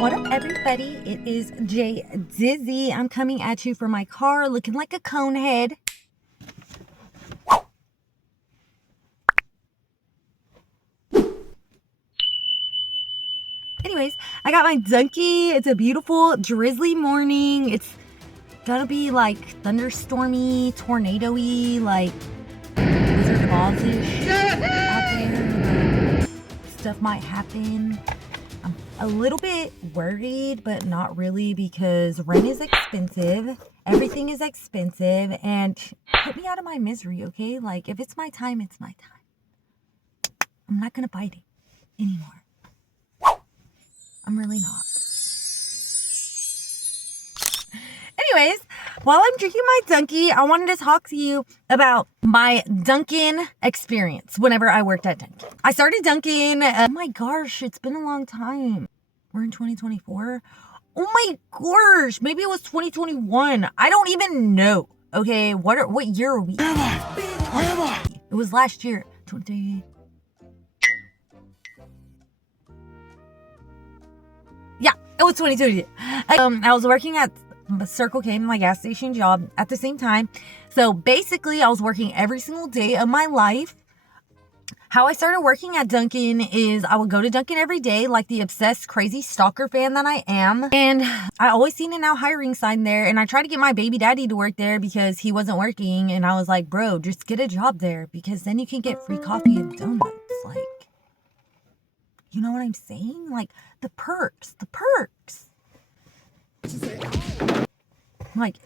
What up, everybody? It is Jay Dizzy. I'm coming at you from my car looking like a cone head. Anyways, I got my Dunkin. It's a beautiful, drizzly morning. It's gonna be like thunderstormy, tornado-y, like Wizard of Oz-ish out there. Stuff might happen. I'm a little bit worried, but not really, because rent is expensive. Everything is expensive, and put me out of my misery, okay? Like, if it's my time, it's my time. I'm not gonna bite it anymore. I'm really not. Anyways, while I'm drinking my Dunkin', I wanted to talk to you about my Dunkin' experience whenever I worked at Dunkin'. I started Dunkin', oh my gosh, it's been a long time. We're in 2024. Oh my gosh, maybe it was 2021. I don't even know. Okay, what year are we? It was last year. 20. Yeah, it was 2020. I was working at Circle K, my gas station job, at the same time. So basically, I was working every single day of my life. How I started working at Dunkin' is I would go to Dunkin' every day, like the obsessed, crazy stalker fan that I am. And I always seen a now hiring sign there. And I tried to get my baby daddy to work there because he wasn't working. And I was like, bro, just get a job there, because then you can get free coffee and donuts. Like, you know what I'm saying? Like, the perks. Like,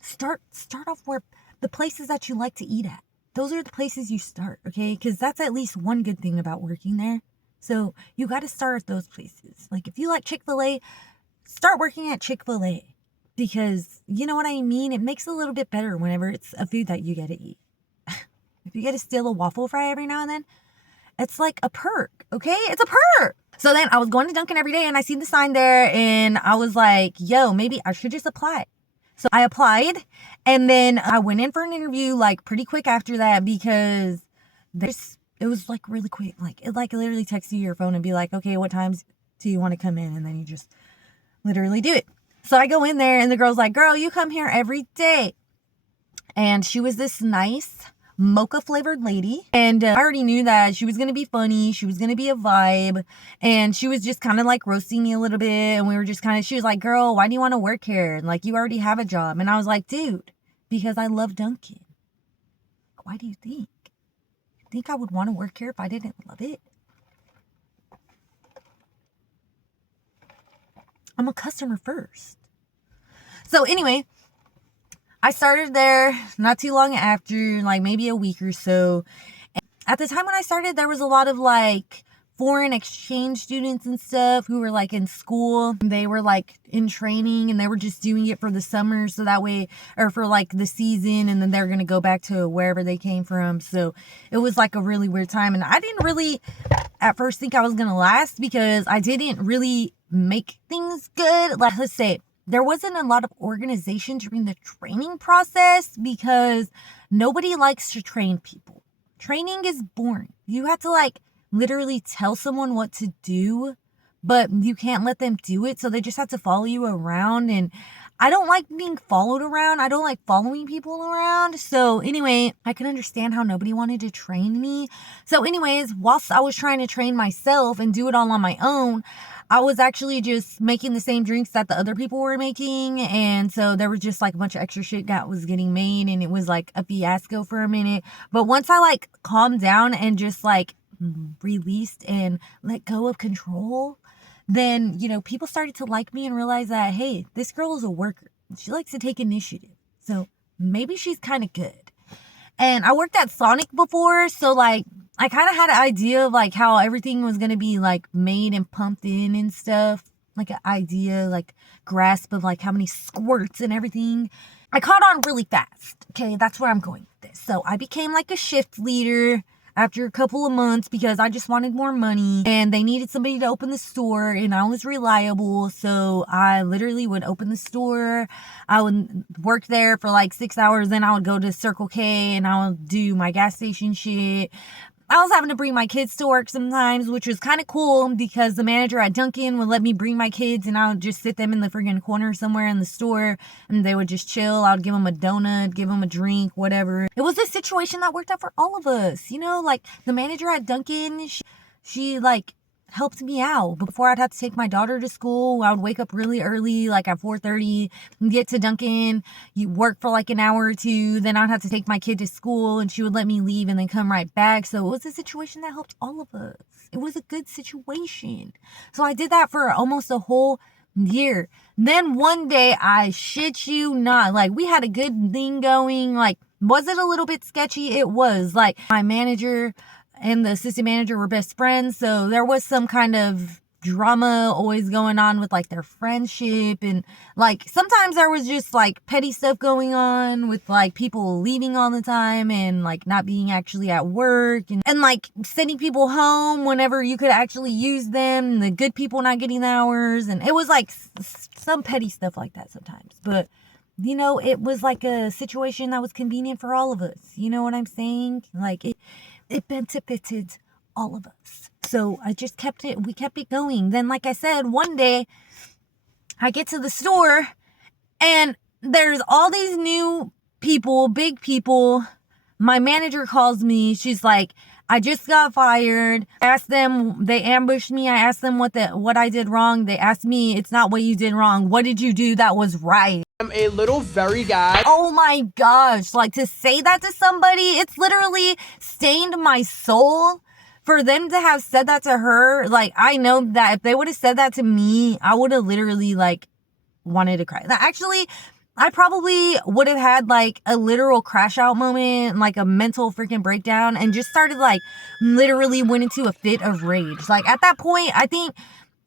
start off where the places that you like to eat at. Those are the places you start, okay? Because that's at least one good thing about working there. So you got to start at those places. Like, if you like Chick-fil-A, start working at Chick-fil-A, because you know what I mean? It makes it a little bit better whenever it's a food that you get to eat. If you get to steal a waffle fry every now and then, it's like a perk, okay? It's a perk. So then I was going to Dunkin' every day, and I seen the sign there, and I was like, yo, maybe I should just apply. So I applied, and then I went in for an interview like pretty quick after that, because it was like really quick. Like, it like literally texts you your phone and be like, okay, what times do you want to come in? And then you just literally do it. So I go in there, and the girl's like, girl, you come here every day. And she was this nice mocha flavored lady, and I already knew that she was going to be funny, she was going to be a vibe, and she was just kind of like roasting me a little bit, and we were just kind of, she was like, girl, why do you want to work here? And like, you already have a job. And I was like, dude, because I love Dunkin'. Why do you think I would want to work here if I didn't love it? I'm a customer first. So anyway, I started there not too long after, like maybe a week or so. And at the time when I started, there was a lot of like foreign exchange students and stuff who were like in school. They were like in training, and they were just doing it for the summer, so that way, or for like the season, and then they're going to go back to wherever they came from. So it was like a really weird time. And I didn't really at first think I was going to last, because I didn't really make things good. Like, let's say, there wasn't a lot of organization during the training process, because nobody likes to train people. Training is boring. You have to like literally tell someone what to do, but you can't let them do it. So they just have to follow you around. And I don't like being followed around. I don't like following people around. So anyway, I can understand how nobody wanted to train me. So anyways, whilst I was trying to train myself and do it all on my own, I was actually just making the same drinks that the other people were making. And so there was just like a bunch of extra shit that was getting made, and it was like a fiasco for a minute. But once I like calmed down and just like released and let go of control, then, you know, people started to like me and realize that, hey, this girl is a worker. She likes to take initiative. So maybe she's kind of good. And I worked at Sonic before, so like I kind of had an idea of like how everything was going to be like made and pumped in and stuff. Like an idea, like grasp of like how many squirts and everything. I caught on really fast. Okay, that's where I'm going with this. So I became like a shift leader after a couple of months, because I just wanted more money, and they needed somebody to open the store, and I was reliable. So I literally would open the store. I would work there for like 6 hours. Then I would go to Circle K, and I would do my gas station shit. I was having to bring my kids to work sometimes, which was kind of cool because the manager at Dunkin would let me bring my kids and I would just sit them in the friggin' corner somewhere in the store and they would just chill. I would give them a donut, give them a drink, whatever. It was a situation that worked out for all of us. You know, like the manager at Dunkin, she like helped me out. Before I'd have to take my daughter to school, I would wake up really early, like at 4:30, get to Dunkin, you work for like an hour or two, then I'd have to take my kid to school and she would let me leave and then come right back. So it was a situation that helped all of us. It was a good situation. So I did that for almost a whole year. Then one day, I shit you not, like we had a good thing going. Like, was it a little bit sketchy? It was. Like my manager and the assistant manager were best friends, so there was some kind of drama always going on with like their friendship, and like sometimes there was just like petty stuff going on with like people leaving all the time and like not being actually at work, and like sending people home whenever you could actually use them, and the good people not getting the hours, and it was like some petty stuff like that sometimes. But you know, it was like a situation that was convenient for all of us. You know what I'm saying? Like it benefited all of us. So we kept it going. Then, like I said, one day I get to the store and there's all these new people, big people. My manager calls me. She's like, I just got fired. I asked them, they ambushed me. I asked them what I did wrong. They asked me, it's not what you did wrong. What did you do that was right? I'm a little very guy. Oh my gosh. Like, to say that to somebody, it's literally stained my soul. For them to have said that to her, like, I know that if they would have said that to me, I would have literally, like, wanted to cry. Actually, I probably would have had, like, a literal crash out moment, like a mental freaking breakdown, and just started, like, literally went into a fit of rage. Like, at that point, I think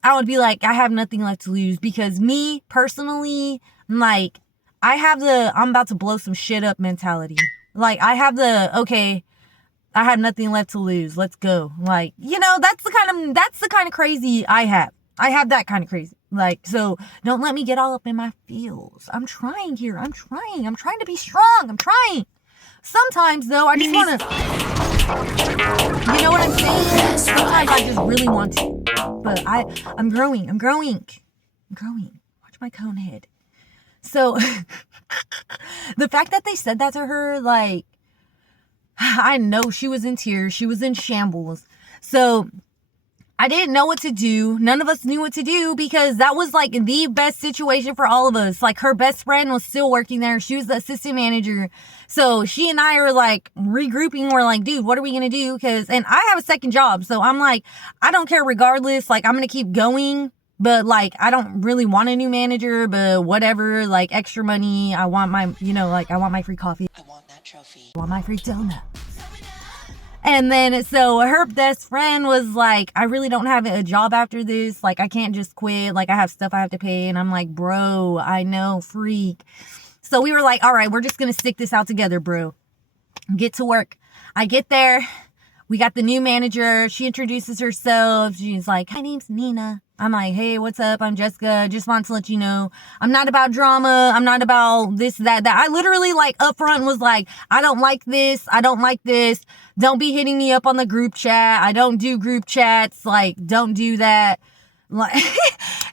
I would be like, I have nothing left to lose, because me, personally, like, I have the, I'm about to blow some shit up mentality. Like, I have the, okay, I have nothing left to lose. Let's go. Like, you know, that's the kind of crazy I have. I have that kind of crazy. Like, so don't let me get all up in my feels. I'm trying here. I'm trying to be strong. I'm trying. Sometimes though, I just want to, you know what I'm saying? Sometimes I just really want to, but I'm growing. Watch my cone head. So the fact that they said that to her, like, I know she was in tears. She was in shambles. So I didn't know what to do. None of us knew what to do, because that was like the best situation for all of us. Like, her best friend was still working there. She was the assistant manager. So she and I are like regrouping. We're like, dude, what are we going to do? And I have a second job. So I'm like, I don't care regardless. Like, I'm going to keep going. But like, I don't really want a new manager, but whatever, like extra money. I want my, you know, like I want my free coffee. I want that trophy. I want my free donut. And then, so her best friend was like, I really don't have a job after this. Like, I can't just quit. Like, I have stuff I have to pay. And I'm like, bro, I know, freak. So we were like, all right, we're just going to stick this out together, bro. Get to work. I get there. We got the new manager. She introduces herself. She's like, my name's Nina. I'm like, hey, what's up? I'm Jessica. Just want to let you know, I'm not about drama. I'm not about this, that. I literally, like, up front was like, I don't like this. I don't like this. Don't be hitting me up on the group chat. I don't do group chats. Like, don't do that. Like,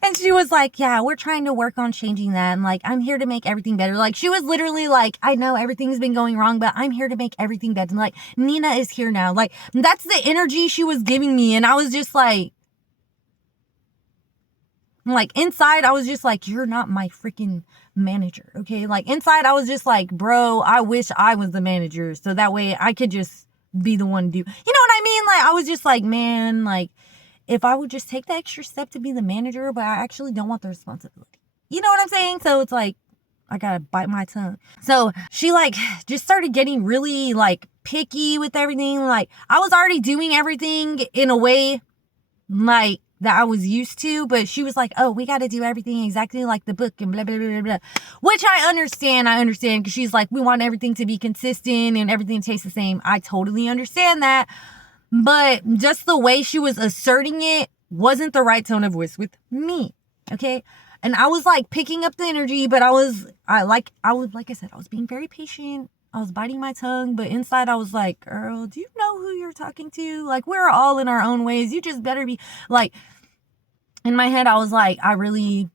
and she was like, yeah, we're trying to work on changing that. And like, I'm here to make everything better. Like, she was literally like, I know everything's been going wrong, but I'm here to make everything better. And like, Nina is here now. Like, that's the energy she was giving me. And I was just like inside, I was just like, you're not my freaking manager. Okay. Like, inside, I was just like, bro, I wish I was the manager. So that way I could just be the one to do, you know what I mean? Like, I was just like, man, like, if I would just take the extra step to be the manager, but I actually don't want the responsibility. You know what I'm saying? So it's like, I gotta bite my tongue. So she like just started getting really like picky with everything. Like, I was already doing everything in a way like that I was used to, but she was like, oh, we got to do everything exactly like the book and blah, blah, blah, blah, blah. Which I understand, because she's like, we want everything to be consistent and everything tastes the same. I totally understand that. But just the way she was asserting it wasn't the right tone of voice with me. Okay. And I was like picking up the energy, but like I said, I was being very patient. I was biting my tongue, but inside I was like, girl, do you know who you're talking to? Like, we're all in our own ways. You just better be like, in my head, I was like, I really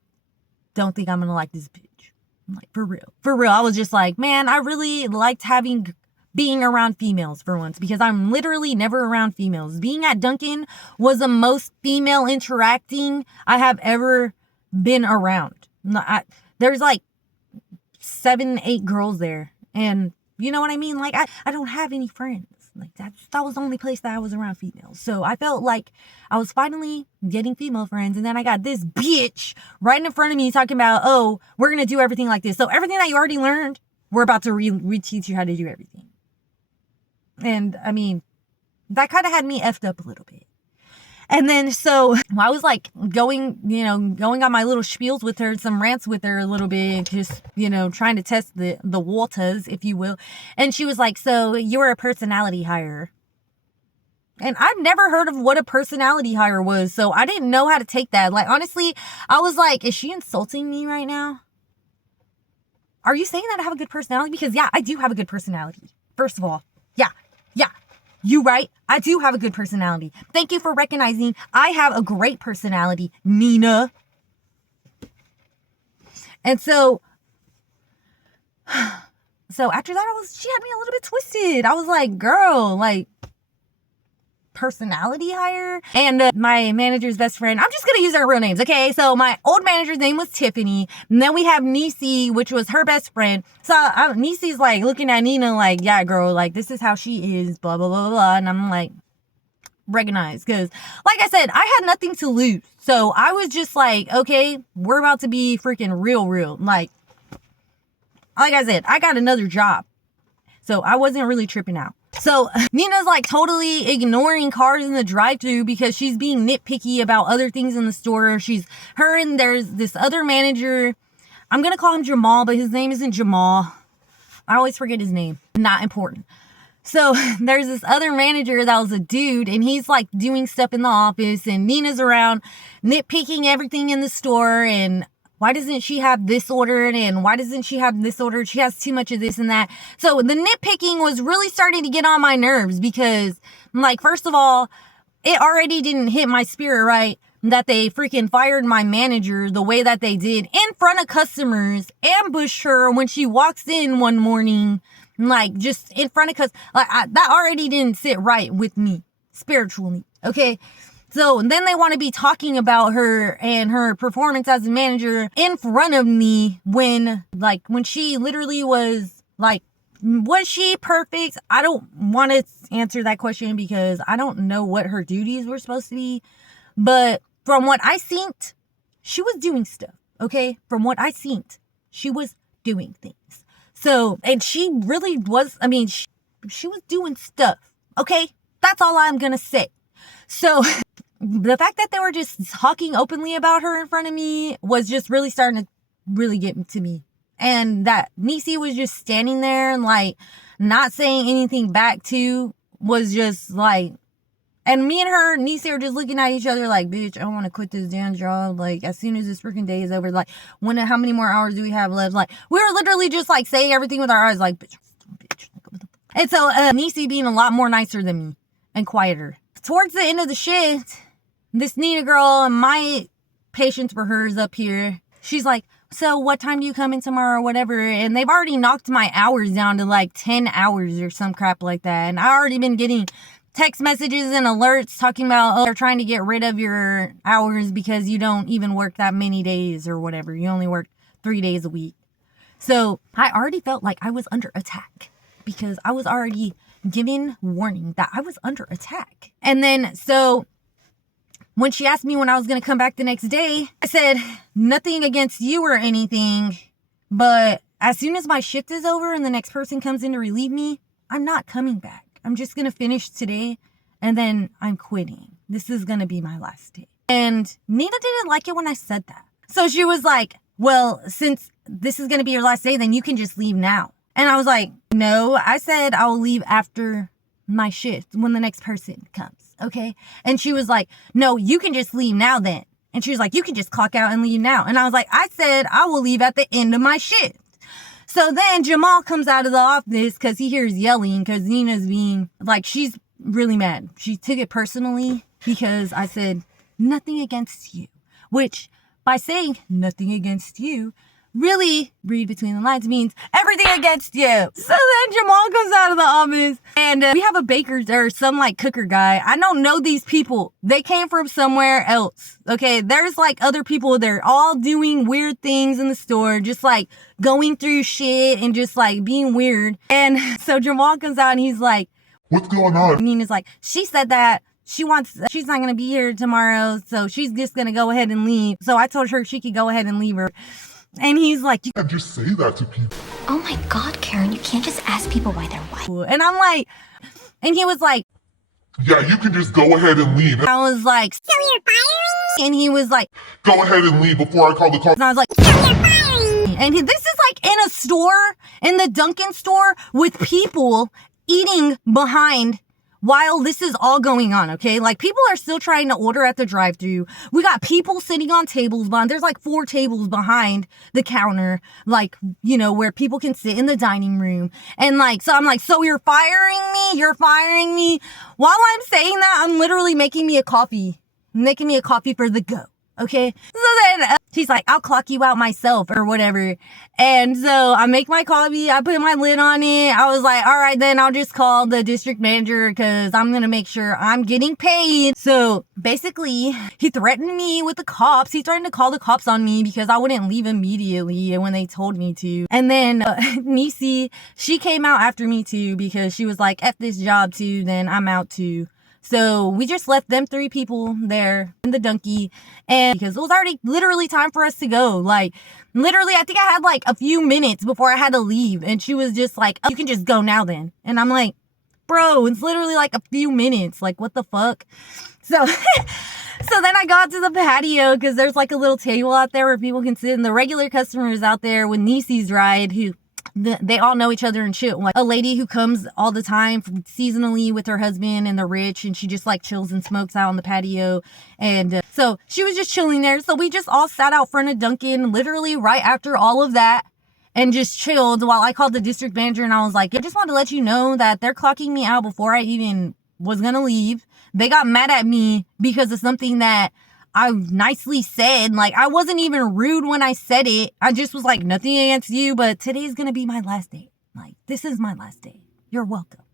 don't think I'm going to like this bitch. I'm like, for real. For real. I was just like, man, I really liked being around females for once, because I'm literally never around females. Being at Dunkin was the most female interacting I have ever been around. There's like 7, 8 girls there. And you know what I mean? Like, I don't have any friends. Like, that was the only place that I was around females. So I felt like I was finally getting female friends. And then I got this bitch right in front of me talking about, oh, we're going to do everything like this. So everything that you already learned, we're about to reteach you how to do everything. And I mean, that kind of had me effed up a little bit. And then, so I was like going on my little spiels with her, some rants with her a little bit, just, trying to test the waters, if you will. And she was like, so you're a personality hire. And I've never heard of what a personality hire was. So I didn't know how to take that. Like, honestly, I was like, is she insulting me right now? Are you saying that I have a good personality? Because yeah, I do have a good personality. First of all, yeah. You right? I do have a good personality. Thank you for recognizing I have a great personality, Nina. And so after that, she had me a little bit twisted. I was like, girl, like, personality hire. And my manager's best friend, I'm just going to use our real names, okay? So my old manager's name was Tiffany. And then we have Nisi, which was her best friend. So Nisi's like looking at Nina like, yeah, girl, like, this is how she is, blah, blah, blah, blah. And I'm like, recognize. Because like I said, I had nothing to lose. So I was just like, okay, we're about to be freaking real. Like I said, I got another job. So I wasn't really tripping out. So Nina's like totally ignoring cars in the drive-thru because she's being nitpicky about other things in the store. And there's this other manager. I'm going to call him Jamal, but his name isn't Jamal. I always forget his name. Not important. So there's this other manager that was a dude, and he's like doing stuff in the office, and Nina's around nitpicking everything in the store, and why doesn't she have this ordered? And why doesn't she have this ordered? She has too much of this and that. So the nitpicking was really starting to get on my nerves because, like, first of all, it already didn't hit my spirit right that they freaking fired my manager the way that they did in front of customers, ambushed her when she walks in one morning, like, just in front of customers. Like, that already didn't sit right with me spiritually, okay? So then they want to be talking about her and her performance as a manager in front of me when she literally was like, was she perfect? I don't want to answer that question because I don't know what her duties were supposed to be. But from what I seen, she was doing stuff, okay? From what I seen, she was doing things. So, and she really was, I mean, she was doing stuff, okay? That's all I'm going to say. So the fact that they were just talking openly about her in front of me was just really starting to really get to me. And that Nisi was just standing there and like not saying anything back to was just like, and me and her, Nisi, are just looking at each other like, bitch, I want to quit this damn job. Like, as soon as this freaking day is over, like, how many more hours do we have left? Like, we were literally just like saying everything with our eyes, like, bitch. And so Nisi being a lot more nicer than me and quieter. Towards the end of the shift, this Nina girl, and my patience for her is up here. She's like, so what time do you come in tomorrow or whatever? And they've already knocked my hours down to like 10 hours or some crap like that. And I already been getting text messages and alerts talking about, oh, they're trying to get rid of your hours because you don't even work that many days or whatever. You only work 3 days a week. So I already felt like I was under attack because I was already given warning that I was under attack. And then, so when she asked me when I was going to come back the next day, I said, nothing against you or anything, but as soon as my shift is over and the next person comes in to relieve me, I'm not coming back. I'm just going to finish today and then I'm quitting. This is going to be my last day. And Nina didn't like it when I said that. So she was like, well, since this is going to be your last day, then you can just leave now. And I was like, no, I said I will leave after my shift when the next person comes. Okay. And she was like, no, you can just leave now then. And she was like, you can just clock out and leave now. And I was like, I said I will leave at the end of my shift. So then Jamal comes out of the office because he hears yelling because Nina's being, like, she's really mad. She took it personally because I said, nothing against you. Which, by saying nothing against you, really, read between the lines, means everything against you. So then Jamal comes out of the office and we have a baker or some like cooker guy. I don't know these people. They came from somewhere else. Okay. There's like other people. They're all doing weird things in the store, just like going through shit and just like being weird. And so Jamal comes out and he's like, what's going on? Nina's like, she said that she's not going to be here tomorrow. So she's just going to go ahead and leave. So I told her she could go ahead and leave her. And he's like, you can't just say that to people. Oh my God, Karen, you can't just ask people why they're white. And I'm like, and he was like, yeah, you can just go ahead and leave. I was like, so you're firing me? And he was like, go ahead and leave before I call the cops. And I was like, so you're firing me? And this is like in a store, in the Dunkin store with people eating behind while this is all going on, okay? Like, people are still trying to order at the drive-thru. We got people sitting on tables behind. There's like 4 tables behind the counter, like, you know, where people can sit in the dining room. And like, so I'm like, so you're firing me? You're firing me? While I'm saying that, I'm literally making me a coffee for the go. Okay. So then he's like, I'll clock you out myself or whatever. And so I make my coffee. I put my lid on it. I was like, all right, then I'll just call the district manager because I'm going to make sure I'm getting paid. So basically he threatened me with the cops. He threatened to call the cops on me because I wouldn't leave immediately when they told me to. And then Nisi, she came out after me too because she was like, F this job too, then I'm out too. So we just left them 3 people there in the Dunkin', and because it was already literally time for us to go. Like, literally, I think I had like a few minutes before I had to leave. And she was just like, oh, you can just go now then. And I'm like, bro, it's literally like a few minutes. Like, what the fuck? So, so then I got to the patio because there's like a little table out there where people can sit. And the regular customers out there with Nisi's ride who... they all know each other and shit. Like a lady who comes all the time seasonally with her husband and they're rich and she just like chills and smokes out on the patio. And so she was just chilling there. So we just all sat out front of Dunkin' literally right after all of that and just chilled while I called the district manager and I was like, I just wanted to let you know that they're clocking me out before I even was going to leave. They got mad at me because of something that I nicely said. Like, I wasn't even rude when I said it. I just was like, nothing against you, but today's gonna be my last day. Like, this is my last day. You're welcome.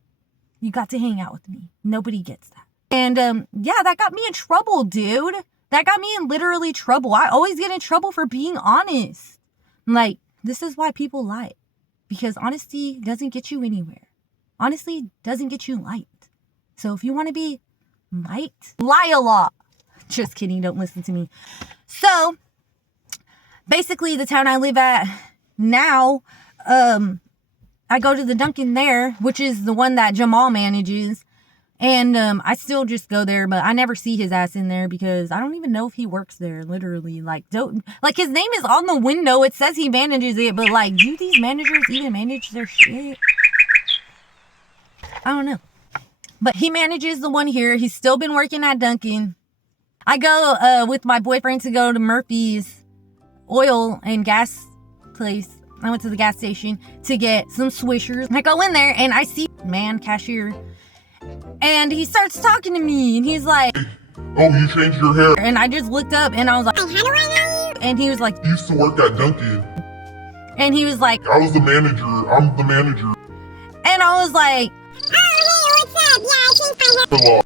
You got to hang out with me. Nobody gets that. And, yeah, that got me in trouble, dude. That got me in literally trouble. I always get in trouble for being honest. Like, this is why people lie. Because honesty doesn't get you anywhere. Honesty doesn't get you liked. So if you want to be liked, lie a lot. Just kidding. Don't listen to me. So basically the town I live at now, I go to the Dunkin' there, which is the one that Jamal manages. And I still just go there, but I never see his ass in there because I don't even know if he works there, literally. Like, his name is on the window. It says he manages it, but like, do these managers even manage their shit? I don't know. But he manages the one here. He's still been working at Dunkin'. I go with my boyfriend to go to Murphy's oil and gas place. I went to the gas station to get some Swishers. I go in there and I see cashier. And he starts talking to me and he's like, oh, you changed your hair. And I just looked up and I was like, how do I know you? And he was like, you used to work at Dunkin'. And he was like, I was the manager. I'm the manager. And I was like,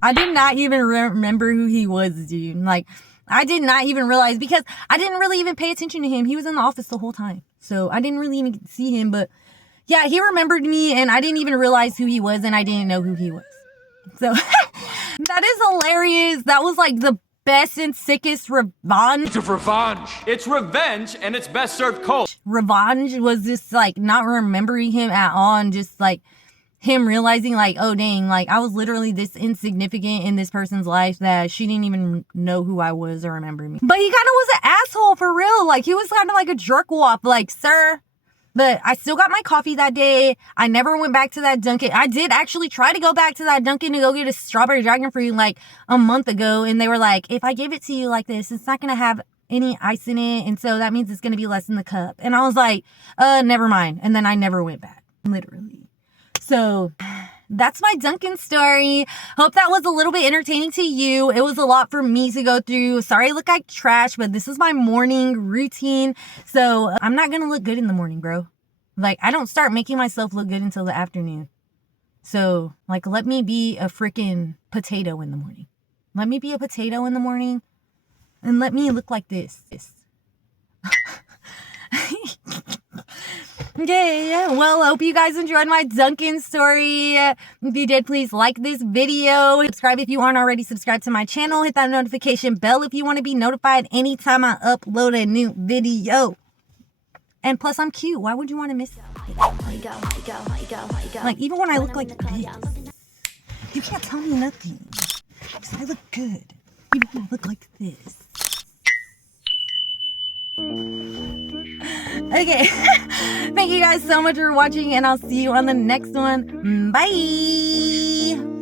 I did not even remember who he was, dude. Like, I did not even realize because I didn't really even pay attention to him. He was in the office the whole time. So I didn't really even see him. But yeah, he remembered me and I didn't even realize who he was and I didn't know who he was. So that is hilarious. That was like the best and sickest revenge. It's revenge. It's revenge and it's best served cold. Revenge was just like not remembering him at all and just like him realizing like, oh dang, like I was literally this insignificant in this person's life that she didn't even know who I was or remember me. But he kind of was an asshole for real. Like he was kind of like a jerk-off, like, sir. But I still got my coffee that day. I never went back to that Dunkin'. I did actually try to go back to that Dunkin' to go get a strawberry dragon fruit like a month ago. And they were like, if I give it to you like this, it's not going to have any ice in it. And so that means it's going to be less in the cup. And I was like, never mind. And then I never went back, literally. So that's my Dunkin story. Hope that was a little bit entertaining to you. It was a lot for me to go through. Sorry I look like trash, but this is my morning routine. So I'm not going to look good in the morning, bro. Like, I don't start making myself look good until the afternoon. So, like, let me be a freaking potato in the morning. Let me be a potato in the morning. And let me look like this. Okay, well, I hope you guys enjoyed my Dunkin story. If you did, please like this video. Subscribe if you aren't already subscribed to my channel. Hit that notification bell if you want to be notified anytime I upload a new video. And plus, I'm cute. Why would you want to miss it? Like, even when I look like this, you can't tell me nothing. Because I look good. Even when I look like this. Okay. Thank you guys so much for watching, and I'll see you on the next one. Bye.